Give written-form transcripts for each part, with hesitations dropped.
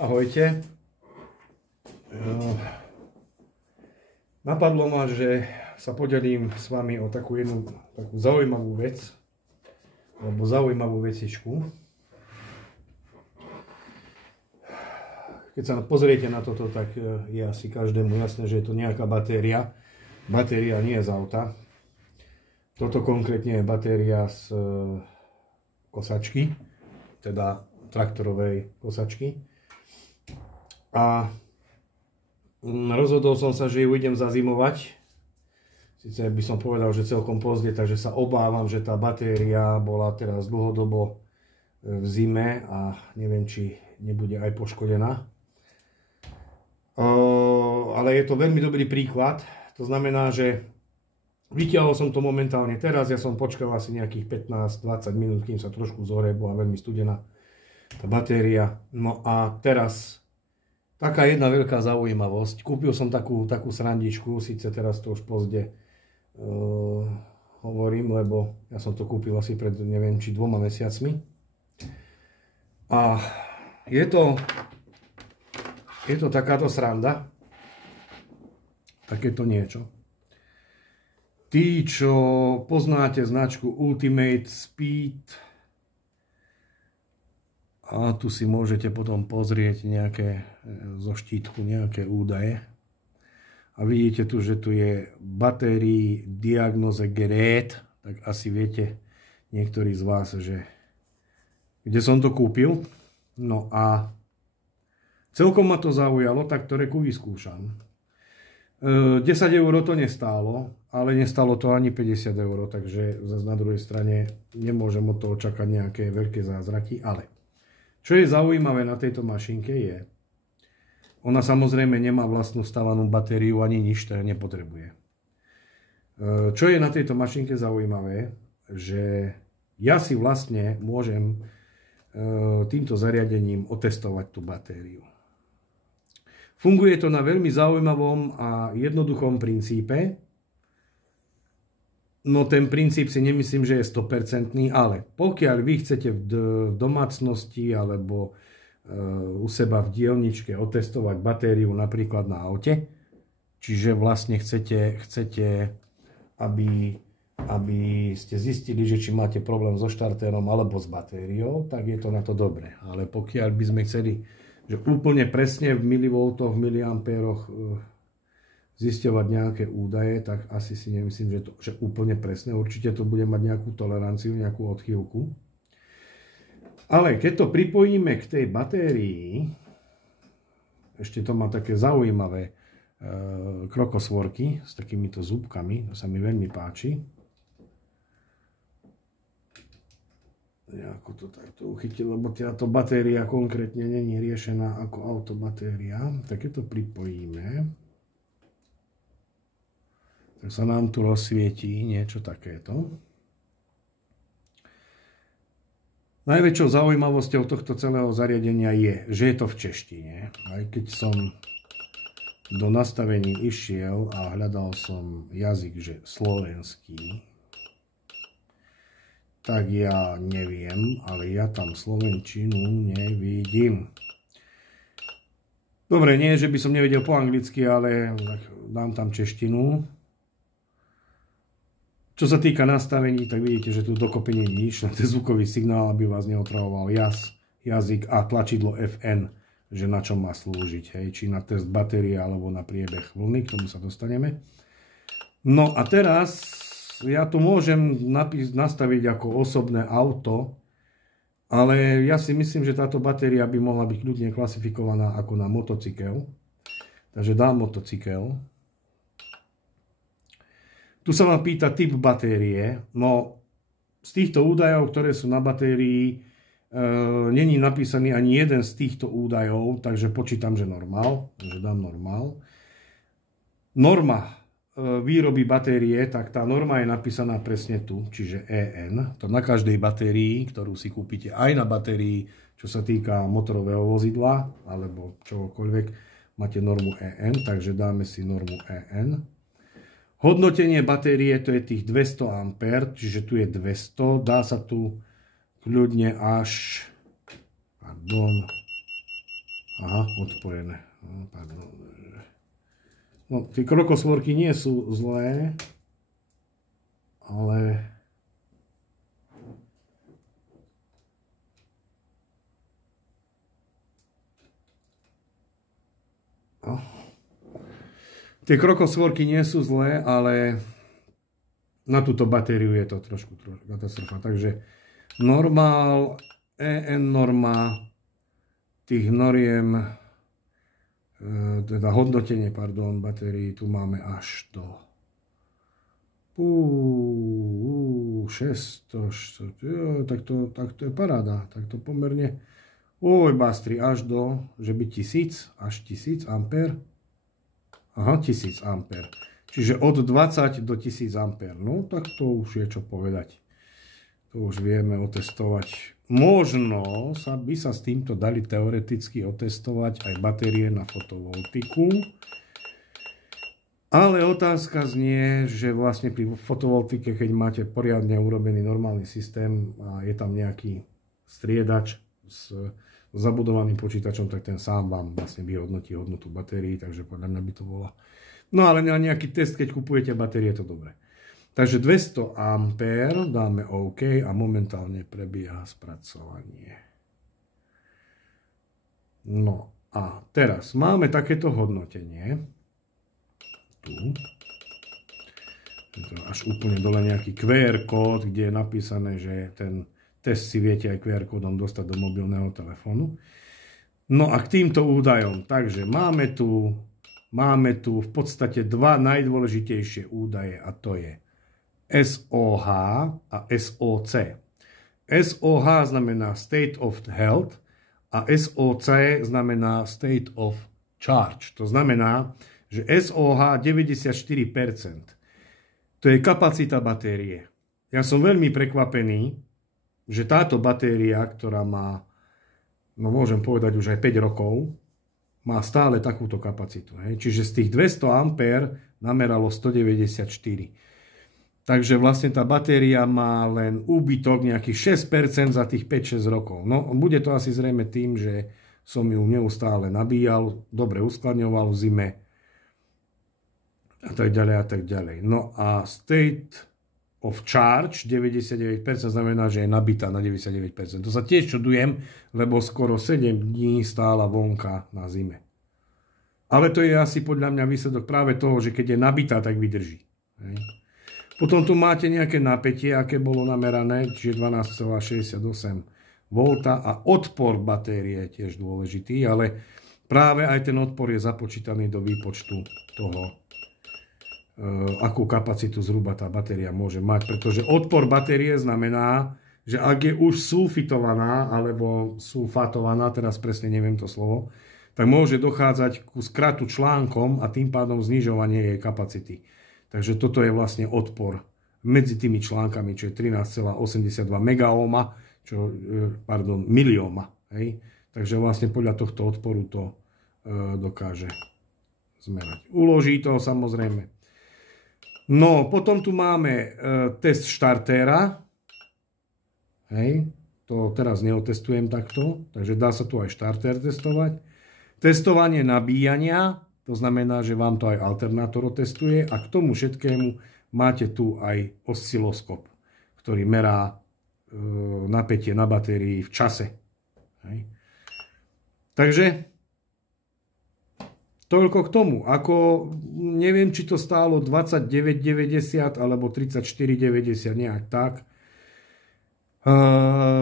Ahojte. Napadlo ma, že sa podelím s vami o takú zaujímavú vec, alebo zaujímavú vecičku. Keď sa pozriete na toto, tak je asi každému jasné, že je to nejaká batéria. Batéria nie je z auta. Toto konkrétne je batéria z kosačky, teda traktorovej kosačky. A rozhodol som sa, že ju idem zazimovať. Sice by som povedal, že celkom pozde, takže sa obávam, že tá batéria bola teraz dlhodobo v zime a neviem, či nebude aj poškodená. Ale je to veľmi dobrý príklad. To znamená, že vytiahol som to momentálne teraz. Ja som počkal asi nejakých 15-20 minút, kým sa trošku zohrie, bola veľmi studená tá batéria. No a teraz taká jedna veľká zaujímavosť. Kúpil som takú srandičku, síce teraz to už pozde hovorím, lebo ja som to kúpil asi pred neviem či 2 mesiacmi. A je to takáto sranda. Takéto niečo. Tí, čo poznáte značku Ultimate Speed, a tu si môžete potom pozrieť nejaké zo štítku, nejaké údaje. A vidíte tu, že tu je batérii diagnoze gerät. Tak asi viete niektorí z vás, že kde som to kúpil. No a celkom ma to zaujalo, tak to vyskúšam. 10 € to nestálo, ale nestálo to ani 50 €, takže zase na druhej strane nemôžem od toho čakať nejaké veľké zázraky, ale čo je zaujímavé na tejto mašinke je, ona samozrejme nemá vlastnú stavanú batériu ani nič, to nepotrebuje. Čo je na tejto mašinke zaujímavé, že ja si vlastne môžem týmto zariadením otestovať tú batériu. Funguje to na veľmi zaujímavom a jednoduchom princípe. No ten princíp si nemyslím, že je 100%, ale pokiaľ vy chcete v domácnosti alebo u seba v dielničke otestovať batériu napríklad na aute, čiže vlastne chcete aby ste zistili, že či máte problém so štartérom alebo s batériou, tak je to na to dobré. Ale pokiaľ by sme chceli, že úplne presne v milivoltoch, v miliampéroch zisťovať nejaké údaje, tak asi si nemyslím, že úplne presné. Určite to bude mať nejakú toleranciu, nejakú odchýlku. Ale keď to pripojíme k tej batérii, ešte to má také zaujímavé krokosvorky s takýmito zúbkami, to sa mi veľmi páči. Ako to takto uchytil, lebo táto batéria konkrétne není riešená ako autobatéria. Tak keď to pripojíme, tak sa nám tu rozsvietí niečo takéto. Najväčšou zaujímavosťou tohto celého zariadenia je, že je to v češtine. Aj keď som do nastavení išiel a hľadal som jazyk, že slovenský, tak ja neviem, ale ja tam slovenčinu nevidím. Dobre, nie, že by som nevedel po anglicky, ale dám tam češtinu. Čo sa týka nastavení, tak vidíte, že tu dokopy nie je nič, len ten zvukový signál, aby vás neotravoval jazyk a tlačidlo FN, že na čo má slúžiť, hej, či na test batérie alebo na priebeh vlny, k tomu sa dostaneme. No a teraz ja tu môžem nastaviť ako osobné auto, ale ja si myslím, že táto batéria by mohla byť kľudne klasifikovaná ako na motocykel. Takže dám motocykel. Tu sa ma pýta typ batérie. No, z týchto údajov, ktoré sú na batérii, není napísaný ani jeden z týchto údajov, takže počítam, že normál. Takže dám normál. Norma výroby batérie, tak tá norma je napísaná presne tu, čiže EN. To na každej batérii, ktorú si kúpite, aj na batérii, čo sa týka motorového vozidla, alebo čokoľvek, máte normu EN, takže dáme si normu EN. Hodnotenie batérie, to je tých 200 A, čiže tu je 200, dá sa tu kľudne až Aha, odpojené. No, pardon. No, tie krokosvorky nie sú zlé, ale tie krokosvorky nie sú zlé, ale na túto batériu je to trošku katastrofa. Takže normál, EN norma, tých noriem, teda hodnotenie, pardon, batérií tu máme až do 600, tak to je paráda, tak to pomerne, bastri, až do, že by 1000, až 1000 ampér, aha, 1000 ampér, čiže od 20 do 1000 ampér, no tak to už je čo povedať, to už vieme otestovať. Možno by sa s týmto dali teoreticky otestovať aj batérie na fotovoltiku. Ale otázka znie, že vlastne pri fotovoltike, keď máte poriadne urobený normálny systém a je tam nejaký striedač s zabudovaným počítačom, tak ten sám vám vlastne vyhodnotí hodnotu batérií, takže podľa mňa by to bolo. No ale na nejaký test, keď kupujete batérie, je to dobré. Takže 200 A dáme OK a momentálne prebieha spracovanie. No a teraz máme takéto hodnotenie. Tu. Je to až úplne dole nejaký QR kód, kde je napísané, že ten test si viete aj QR kódom dostať do mobilného telefónu. No a k týmto údajom, takže máme tu v podstate dva najdôležitejšie údaje a to je SOH a SOC. SOH znamená State of Health a SOC znamená State of Charge. To znamená, že SOH 94%. To je kapacita batérie. Ja som veľmi prekvapený, že táto batéria, ktorá má, no môžem povedať už aj 5 rokov, má stále takúto kapacitu. Hej? Čiže z tých 200 A nameralo 194. Takže vlastne tá batéria má len úbytok nejakých 6% za tých 5-6 rokov. No, bude to asi zrejme tým, že som ju neustále nabíjal, dobre uskladňoval v zime a tak ďalej a tak ďalej. No a state of charge 99% znamená, že je nabitá na 99%. To sa tiež čudujem, lebo skoro 7 dní stála vonka na zime. Ale to je asi podľa mňa výsledok práve toho, že keď je nabitá, tak vydrží. Hej. Potom tu máte nejaké napätie, aké bolo namerané, čiže 12,68 V a odpor batérie je tiež dôležitý, ale práve aj ten odpor je započítaný do výpočtu toho, akú kapacitu zhruba tá batéria môže mať, pretože odpor batérie znamená, že ak je už sulfitovaná alebo sulfatovaná, teraz presne neviem to slovo, tak môže dochádzať ku skratu článkom a tým pádom znižovanie jej kapacity. Takže toto je vlastne odpor medzi tými článkami, čo je 13,82 megaóma, milióma. Hej? Takže vlastne podľa tohto odporu to dokáže zmerať. Uloží to samozrejme. No, potom tu máme test štartéra. Hej? To teraz neotestujem takto, takže dá sa tu aj štartér testovať. Testovanie nabíjania. To znamená, že vám to aj alternátor otestuje a k tomu všetkému máte tu aj osciloskop, ktorý merá napätie na batérii v čase. Hej. Takže toľko k tomu. Neviem, či to stálo 29,90 alebo 34,90, nejak tak.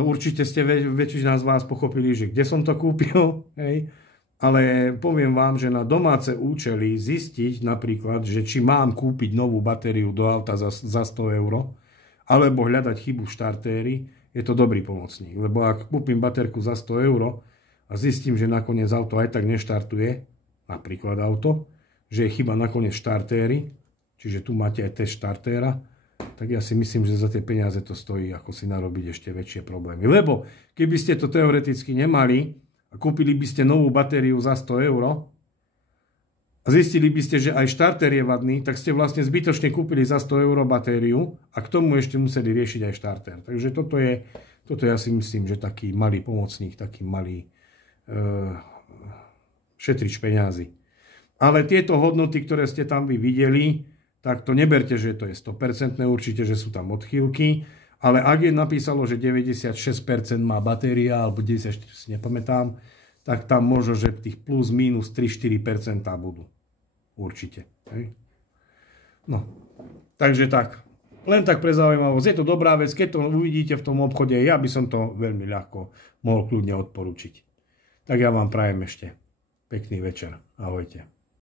Určite ste väčšina z vás pochopili, že kde som to kúpil. Hej. Ale poviem vám, že na domáce účely zistiť napríklad, že či mám kúpiť novú batériu do auta za 100 €, alebo hľadať chybu v štartéri, je to dobrý pomocník. Lebo ak kúpim baterku za 100 € a zistím, že nakoniec auto aj tak neštartuje, napríklad auto, že je chyba nakoniec v štartéri, čiže tu máte aj test štartéra, tak ja si myslím, že za tie peniaze to stojí, ako si narobiť ešte väčšie problémy. Lebo keby ste to teoreticky nemali, a kúpili by ste novú batériu za 100 € a zistili by ste, že aj štartér je vadný, tak ste vlastne zbytočne kúpili za 100 € batériu a k tomu ešte museli riešiť aj štartér. Takže toto je ja si myslím, že taký malý pomocník, taký malý šetrič peňazí. Ale tieto hodnoty, ktoré ste tam vy videli, tak to neberte, že to je 100%, určite, že sú tam odchýlky, ale ak je napísalo, že 96% má batéria, alebo 94% si nepamätám, tak tam možno, že tých plus minus 3-4% budú. Určite. Hej. No, takže tak. Len tak pre zaujímavosť. Je to dobrá vec, keď to uvidíte v tom obchode, ja by som to veľmi ľahko mohol kľudne odporučiť. Tak ja vám prajem ešte pekný večer. Ahojte.